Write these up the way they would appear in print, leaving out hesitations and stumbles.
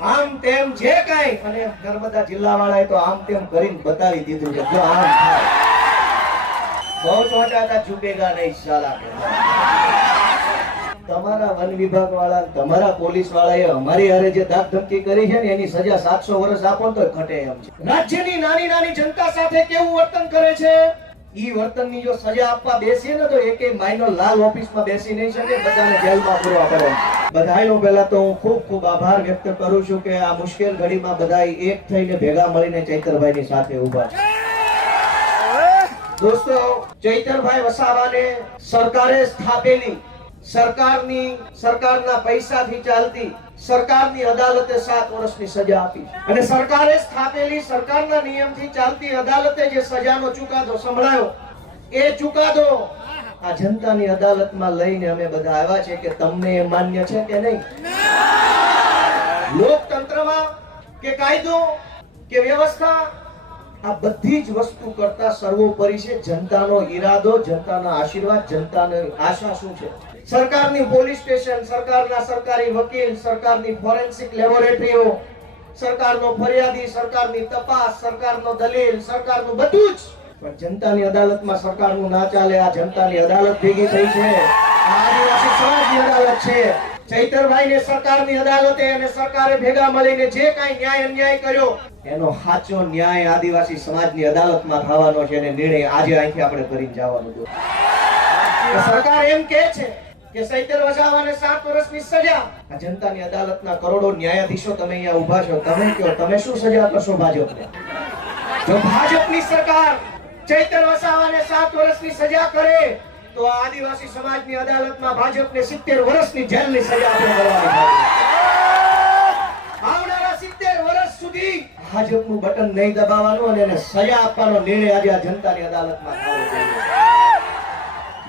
આમ તેમ જે કાંઈ અને નર્મદા જિલ્લા વાળાએ તો આમ તેમ કરીને બતાવી દીધું કે જો આમ થાય. બહુ ચોટા હતા, ઝૂકેગા નહીં સાલા. તમારા વન વિભાગ વાળા તમારા પોલીસ વાળાએ અમારી હારે જે દાગ ધમકી કરી છે ને એની સજા 700 વર્ષ આપો તો ઘટે એમ છે. રાજ્યની નાની નાની જનતા સાથે કેવું વર્તન કરે છે, ઈ વર્તનની જો સજા આપવા બેસીએ ને તો એકે માઇનો લાલ ઓફિસમાં બેસી નહીં શકે, બધાને જેલમાં પૂરવા પડે. બધાયનો પહેલા તો હું ખૂબ ખૂબ આભાર વ્યક્ત કરું છું કે આ મુશ્કેલ ઘડીમાં બધાય એક થઈને ભેગા મળીને ચૈતરભાઈની સાથે ઊભા છે. દોસ્તો, ચૈતરભાઈ વસાવાને સરકારે સ્થાપેલી સરકારના પૈસાથી ચાલતી સરકારની અદાલતે 7 વર્ષની સજા આપી અને સરકારે સ્થાપેલી સરકારના નિયમથી ચાલતી અદાલતે જે સજાનો ચુકાદો સંભળાયો એ ચુકાદો આ જનતાની અદાલતમાં લઈને અમે બધા આવ્યા છે કે તમને એ માન્ય છે કે નહીં. લોકતંત્રમાં કે કાયદો કે વ્યવસ્થા આ બધી જ વસ્તુ કરતા સર્વોપરી છે જનતાનો ઈરાદો, જનતાના આશીર્વાદ, જનતાની આશા શું છે. સરકારની પોલીસ સ્ટેશન, સરકારના સરકારી વકીલ, સરકારની ફોરેન્સિક લેબોરેટરીઓ, સરકારનો ફરિયાદી, સરકારની તપાસ, સરકારનો દલીલ, સરકારનું બધું જ. પણ જનતાની અદાલતમાં સરકારનું ના ચાલે. આ જનતાની અદાલત ભેગી થઈ છે, આ આદિવાસી સમાજની અદાલત છે. ચૈતરભાઈને સરકારની અદાલતે અને સરકારે ભેગા મળીને જે કાંઈ ન્યાય અન્યાય કર્યો એનો સાચો ન્યાય આદિવાસી સમાજની અદાલતમાં થવાનો છે અને નિર્ણય આજે અહીંથી આપણે કરીને જવાનું છે. સરકાર એમ કહે છે કે ચૈતર વસાવાને 7 વર્ષની સજા. આ જનતાની અદાલતના કરોડો ન્યાયાધીશો તમે અહીંયા ઊભા છો, તમે કહો તમે શું સજા કરશો ભાજપને? જો ભાજપની સરકાર ચૈતર વસાવાને 7 વર્ષની સજા કરે તો આ આદિવાસી સમાજની અદાલતમાં ભાજપને 70 વર્ષની જેલની સજા આપવાની છે. આવનારા 70 વર્ષ સુધી ભાજપનું બટન નહીં દબાવવાનું અને એને સજા આપવાનો નિર્ણય આજે આ જનતાની અદાલતમાં થવો જોઈએ.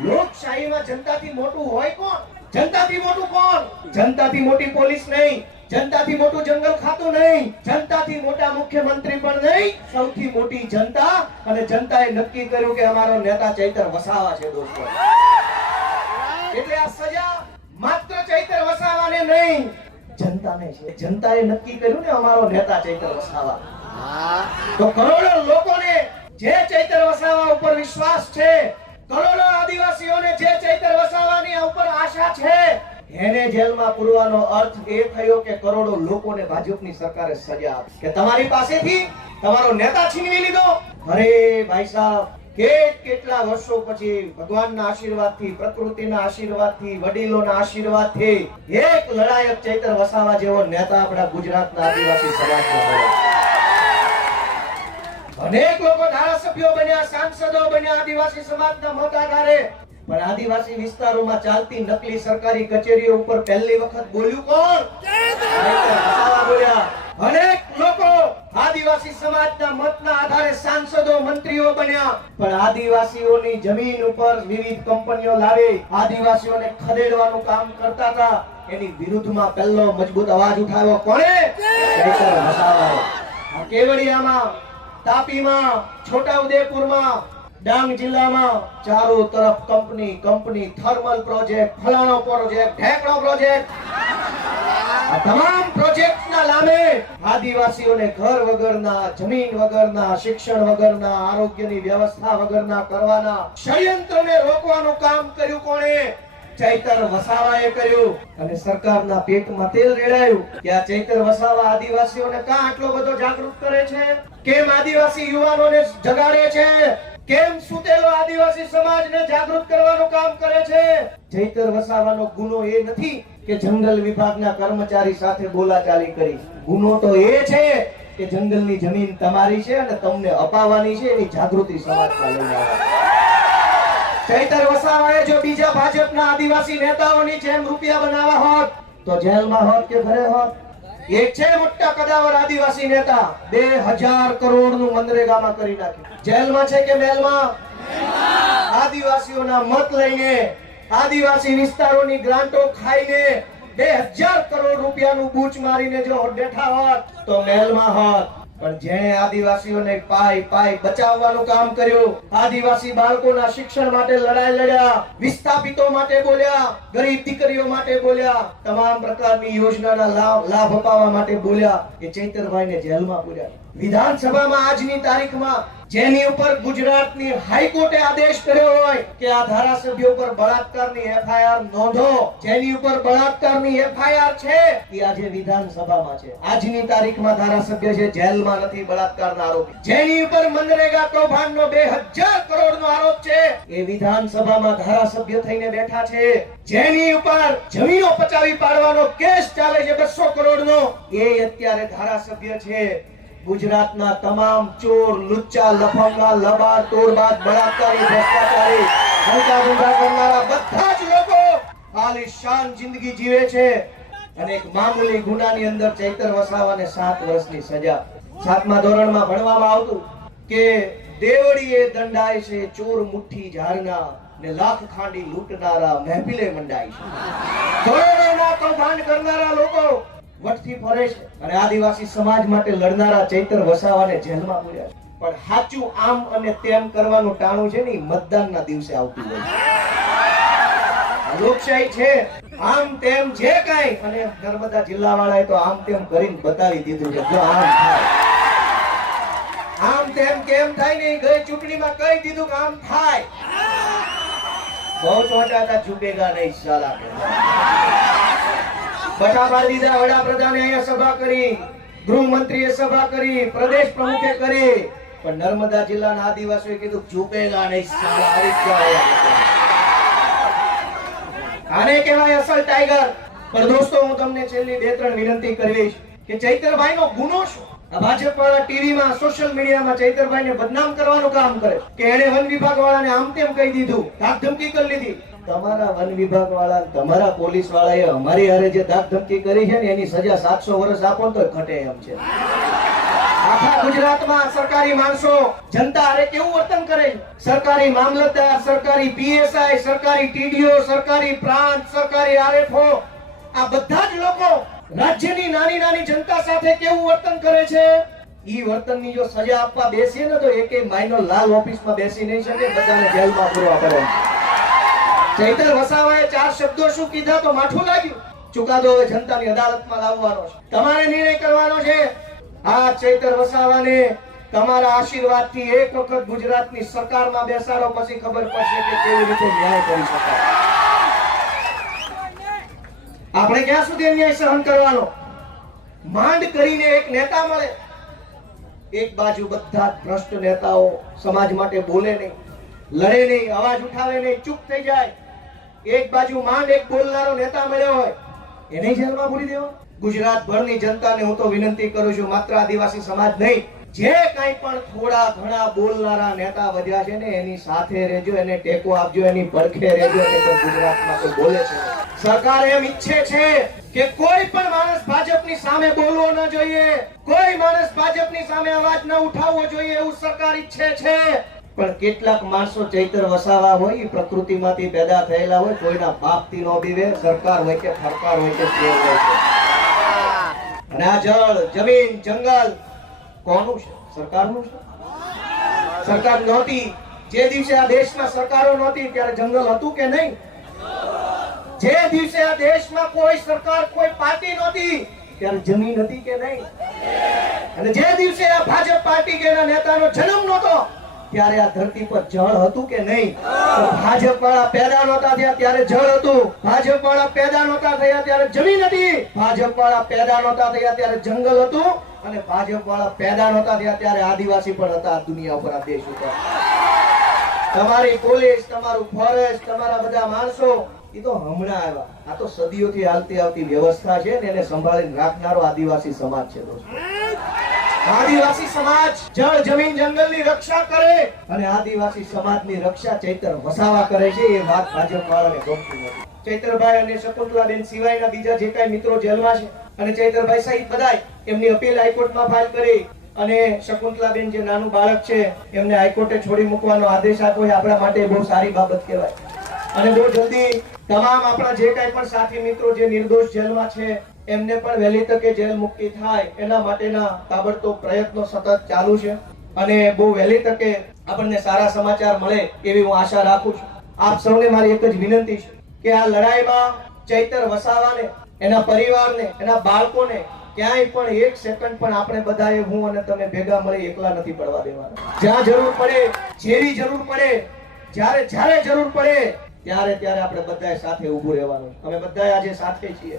લોકશાહીમાં જનતાથી મોટું હોય કોણ? જનતાથી મોટું કોણ? જનતાથી મોટી પોલીસ નહીં, જનતાથી મોટું જંગલ ખાતું નહીં, જનતાથી મોટા મુખ્યમંત્રી પણ નહીં. સૌથી મોટી જનતા અને જનતાએ નક્કી કર્યું કે અમારો નેતા ચૈતર વસાવા છે. દોસ્તો, એટલે આ સજા માત્ર ચૈતર વસાવાને નહીં જનતાને છે. જનતાએ નક્કી કર્યું ને અમારો નેતા ચૈતર વસાવા. તો કરોડો લોકોને જે ચૈતર વસાવા ઉપર વિશ્વાસ છે, કરોડો આદિવાસીઓને જે ચૈતર વસાવાની ઉપર આશા છે, એને જેલમાં પૂરવાનો અર્થ એ થયો કે કરોડો લોકોને ભાજપની સરકારે સજા આપી કે તમારી પાસેથી તમારો નેતા છીનવી લીધો. અરે ભાઈ સાહેબ, કેટલા વર્ષો પછી ભગવાનના આશીર્વાદથી, પ્રકૃતિના આશીર્વાદથી, વડીલોના આશીર્વાદથી એક લડાયક ચૈતર વસાવા જેવો નેતા આપણા ગુજરાતના આદિવાસી સમાજમાં મળ્યો. અનેક લોકો ધારાસભ્યો બન્યા, સાંસદો બન્યા આદિવાસી સમાજના મત આધારે. પણ આદિવાસી વિસ્તારોમાં ચાલતી નકલી સરકારી કચેરીઓ ઉપર પહેલી વખત બોલ્યું કોણ? બોલ્યા. અનેક લોકો આદિવાસી સમાજના મતના આધારે સાંસદો, મંત્રીઓ બન્યા. પણ આદિવાસીઓની જમીન ઉપર વિવિધ કંપનીઓ લાવી આદિવાસીઓને ખદેડવાનું કામ કરતા હતા. એની વિરુદ્ધમાં પહેલો મજબૂત અવાજ ઉઠાવ્યો કોણે? ચૈતર વસાવાએ. કેવડિયામાં, તાપીમાં, છોટાઉદેપુરમાં, ડાંગ જિલ્લામાં ચારો તરફ કંપની, થર્મલ પ્રોજેક્ટ, ફલાણો પ્રોજેક્ટ, ઢેકણો પ્રોજેક્ટ. આ તમામ પ્રોજેક્ટના નામે આદિવાસીઓને ઘર વગરના, જમીન વગરના, શિક્ષણ વગરના, આરોગ્યની વ્યવસ્થા વગરના કરવાના ષડયંત્રને રોકવાનું કામ કર્યું કોણે? ચૈતર વસાવાએ કર્યું. અને સરકારના પેટમાં તેલ રેડાયું કે આ ચૈતર વસાવા આદિવાસીઓને કાં આટલો બધો જાગૃત કરે છે? કેમ આદિવાસી યુવાનોને જગાડે છે? કેમ સુતેલો આદિવાસી સમાજને જાગૃત કરવાનું કામ કરે છે? ચૈતર વસાવાનો ગુનો એ નથી કે જંગલ વિભાગના કર્મચારી સાથે બોલાચાલી કરી. ગુનો તો એ છે કે જંગલની જમીન તમારી છે અને તમને અપાવવાની છે, એની જાગૃતિ સમાજમાં લઈને આવે. ચૈતર વસાવાએ જો બીજા ભાજપના આદિવાસી નેતાઓની જેમ રૂપિયા બનાવવા હોત તો જેલમાં હોત કે ઘરે હોત? એક છે મોટા કદાવર આદિવાસી નેતા, 2000 કરોડનું મનરેગામાં કરી નાખ્યું. જેલમાં છે કે મેલમાં? આદિવાસીઓના મત લઈને, આદિવાસી વિસ્તારોની ગ્રાન્ટો ખાઈને 2000 કરોડ રૂપિયાનું બૂચ મારીને જો બેઠા હોત તો મેલમાં હોત. પણ જેણે આદિવાસીઓને પાય બચાવવાનું કામ કર્યું, આદિવાસી બાળકોના શિક્ષણ માટે લડાઈ લડ્યા, વિસ્થાપિતો માટે બોલ્યા, ગરીબ દીકરીઓ માટે બોલ્યા, તમામ પ્રકારની યોજનાના લાભ અપાવવા માટે બોલ્યા, એ ચૈતરભાઈને જેલમાં પૂર્યા. વિધાનસભામાં આજની તારીખમાં જેની ઉપર ગુજરાતની હાઈકોર્ટે આદેશ કર્યો હોય કે આ ધારાસભ્યો પર બળાત્કારની એફઆઈઆર નોંધો, જેની ઉપર બળાત્કારની એફઆઈઆર છે એ આજે વિધાનસભામાં છે. આજની તારીખમાં ધારાસભ્ય છે, જેલમાં નથી બળાત્કારના આરોપી. જેની ઉપર મનરેગા કૌભાંડનો 2000 કરોડનો આરોપ છે એ વિધાનસભામાં ધારાસભ્ય થઈને બેઠા છે. જેની ઉપર જમીનો પચાવી પાડવાનો કેસ ચાલે છે 200 કરોડનો, એ અત્યારે ધારાસભ્ય છે. ગુજરાતના તમામ ચોર, લુચ્ચા, લફંગા, લબાડ, તોડબાજ, બળાત્કારી, ભ્રષ્ટાચારી, ધંધા કરનારા બધા જ લોકો આલીશાન જિંદગી જીવે છે. અને એક મામૂલી ગુનાની અંદર ચૈતર વસાવાને 7 વર્ષની સજા. 7મા ધોરણમાં ભણવામાં આવતું કે દેવડીએ દંડાય છે ચોર મુઠ્ઠી ઝાડના, ને લાખ ખાંડી લૂંટનારા મહેફિલે મંડાય છે. કરોડોના કૌભાંડ કરનારા લોકો વટથી ફરે છે અને આદિવાસી સમાજ માટે લડનારા ચૈતર વસાવાને જેલમાં પૂર્યા છે. પણ સાચું આમ અને તેમ કરવાનું ટાણું છે ને મતદાનના દિવસે આવતું હોય. લોકશાહી છે, આમ તેમ જે કાંઈ, અને નર્મદા જિલ્લા વાળાએ તો આમ તેમ કરીને બતાવી દીધું છે. જો આમ થાય, આમ તેમ કેમ થાય ને, ગઈ ચૂંટણીમાં કહી દીધું કે આમ થાય. બહુ ચોંટા હતા, ઝૂકેગા નહીં સાલા. બટા પાડી દીધા. વડાપ્રધાને અહીંયા સભા કરી, ગૃહમંત્રીએ સભા કરી, પ્રદેશ પ્રમુખે કરી, પણ નર્મદા જિલ્લાના આદિવાસીઓએ કીધું ઝૂકેગા નહીં સાલા. આને કહેવાય અસલ ટાઈગર. પણ દોસ્તો, હું તમને છેલ્લી 2-3 વિનંતી કરીશ કે ચૈતરભાઈનો ગુનો શું? આ ભાજપ વાળા ટીવીમાં, સોશિયલ મીડિયામાં ચૈતરભાઈને બદનામ કરવાનું કામ કરે કે એને વન વિભાગ વાળાને આમ તેમ કહી દીધું, ધાક ધમકી કરી લીધી. તમારા વન વિભાગ વાળા, તમારા પોલીસ વાળાએ અમારી હારે જે ધાક ધમકી કરી છે ને, એની સજા 700 વર્ષ આપો તો ઘટે એમ છે. આખા ગુજરાતમાં સરકારી માણસો જનતા હારે કેવું વર્તન કરે છે? સરકારી મામલતદાર, સરકારી પીએસઆઈ, સરકારી ટીડીઓ, સરકારી પ્રાંત, સરકારી આરએફઓ, આ બધા જ લોકો રાજ્યની નાની નાની જનતા સાથે કેવું વર્તન કરે છે? ઈ વર્તનની જો સજા આપવા બેસીએ ને તો એકે માઇનો લાલ ઓફિસમાં બેસી નહીં શકે, બધાને જેલમાં પૂરવા પડે. ચૈતર વસાવાએ 4 શબ્દો શું કીધા તો માઠું લાગ્યું. ચુકાદો હવે જનતાની અદાલતમાં લાવવાનો છે, તમારે નિર્ણય કરવાનો છે. આ ચૈતર વસાવાને તમારા આશીર્વાદથી એક વખત ગુજરાતની સરકારમાં બેસાડો, પછી ખબર પડશે કે કેવી રીતે ન્યાય કરી શકાય. આપણે ક્યાં સુધી અન્યાય સહન કરવાનો? માંડ કરીને એક નેતા મળે, એક બાજુ બધા ભ્રષ્ટ નેતાઓ સમાજ માટે બોલે નહીં, લડે નહીં, અવાજ ઉઠાવે નહીં, ચૂપ થઈ જાય. એક બાજુ માંડ એક બોલનારો નેતા મળ્યો હોય, એને જેલમાં પૂરી દેવો. ગુજરાતભરની જનતાને હું તો વિનંતી કરું છું, માત્ર આદિવાસી સમાજ નહીં, જે કાંઈ પણ થોડા ઘણા બોલનારા નેતા વધ્યા છે ને, એની સાથે રહેજો, એને ટેકો આપજો, એની પડખે રહેજો. ગુજરાતમાં તો બોલે છે, સરકાર એમ ઈચ્છે છે કે કોઈ પણ માણસ ભાજપની સામે બોલવો ન જોઈએ, કોઈ માણસ ભાજપની સામે અવાજ ન ઉઠાવવો જોઈએ, એવું સરકાર ઈચ્છે છે. પણ કેટલાક માણસો ચૈતર વસાવા હોય, પ્રકૃતિમાંથી પેદા થયેલા હોય, કોઈના બાપથી નો બીવે, સરકાર હોય કે સરકાર હોય કે શેર હોય છે. અને આ જળ, જમીન, જંગલ કોનું છે? સરકારનું છે. સરકાર નહોતી, જે દિવસે આ દેશમાં સરકારો નહોતી ત્યારે જંગલ હતું કે નહીં? જે દિવસે આ દેશમાં કોઈ સરકાર, કોઈ પાર્ટી નહોતી ત્યારે જમીન હતી કે નહીં? અને જે દિવસે આ ભાજપ પાર્ટી કે એના નેતાનો જન્મ નહોતો ત્યારે આ ધરતી પર જળ હતું કે નહીં? ભાજપ વાળા પેદા નહોતા થયા ત્યારે જળ હતું, ભાજપ વાળા પેદા નહોતા થયા ત્યારે જમીન હતી, ભાજપ વાળા પેદા નહોતા થયા ત્યારે જંગલ હતું, અને ભાજપ વાળા પેદા નહોતા થયા ત્યારે આદિવાસી પણ હતા દુનિયા ઉપર, આ દેશ ઉપર. તમારી પોલીસ, તમારું ફોરેસ્ટ, તમારા બધા માણસો એ તો હમણાં આવ્યા. આ તો સદીઓથી હાલતી આવતી વ્યવસ્થા છે ને, એને સંભાળીને રાખનારો આદિવાસી સમાજ છે દોસ્તો. આદિવાસી સમાજ જળ, જમીન, જંગલની રક્ષા કરે, અને આદિવાસી સમાજની રક્ષા ચૈતર વસાવા કરે છે. એ વાત ભાજપ વાળાને ગમતી નથી. ચૈતરભાઈ અને શકુંતલાબેન સિવાયના બીજા જે કાંઈ મિત્રો જેલમાં છે, અને ચૈતરભાઈ સહિત બધાય એમની અપીલ હાઈકોર્ટમાં ફાઇલ કરી, અને શકુંતલાબેન જે નાનું બાળક છે એમને હાઈકોર્ટે છોડી મૂકવાનો આદેશ આપ્યો છે. આપણા માટે બહુ સારી બાબત કહેવાય. અને બહુ જલ્દી તમામ આપણા જે કાંઈ પણ સાથી મિત્રો જે નિર્દોષ જેલમાં છે એમને પણ વહેલી તકે જેલ મુક્તિ થાય એના માટેના તાબડતોબ પ્રયત્નો સતત ચાલુ છે અને બહુ વહેલી તકે આપણને સારા સમાચાર મળે એવી હું આશા રાખું છું. આપ સૌને મારી એક જ વિનંતી છે કે આ લડાઈમાં ચૈતર વસાવાને, એના પરિવારને, એના બાળકોને ક્યાંય પણ એક સેકન્ડ પણ આપણે બધાએ હું અને તમે ભેગા મળી એકલા નથી પડવા દેવાના. જ્યાં જરૂર પડે, જેવી જરૂર પડે, જ્યારે જરૂર પડે ત્યારે આપણે બધાએ સાથે ઊભું રહેવાનું. અમે બધાએ આજે સાથે છીએ.